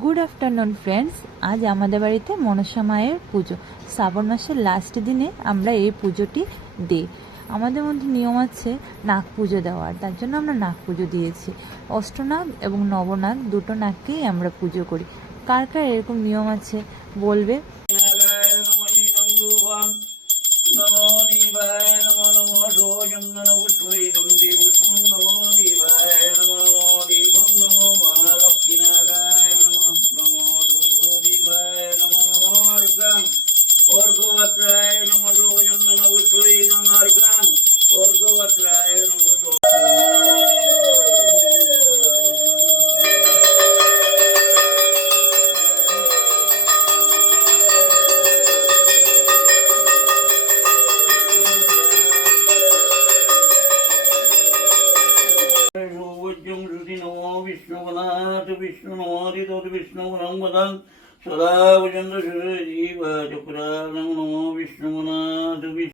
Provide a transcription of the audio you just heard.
Good afternoon friends. আজ আমাদের বাড়িতে মনসা মায়ের পুজো। শ্রাবণ মাসের লাস্ট দিনে আমরা এই পুজোটি দিই। আমাদের মধ্যে নিয়ম আছে নাগ পুজো দেওয়ার, তার জন্য আমরা নাগ পুজো দিয়েছি। অষ্টনাগ এবং নবনাগ দুটো নাগকেই আমরা পুজো করি। কার কার এরকম নিয়ম আছে বলবে। নমো দেবায় নমো নমো রোজঙ্গনপুষ্পৈ দণ্ডীপুষ্পং নমো দেবায় নমো নমো দেবং নমো মহালক্ষ্মীনারায় নমো নমো দেবায় নমো নমো অর্ঘং অর্ঘ্যবত্রায় নমো রোজঙ্গনপুষ্পৈ অর্ঘং অর্ঘ্যবত্রায় নমো। विष्णुवनाथ विष्णुनोदि विष्णुवनं सदा भुजन्द जीव चक्रानं नमो विष्णुवनाथ विष्णु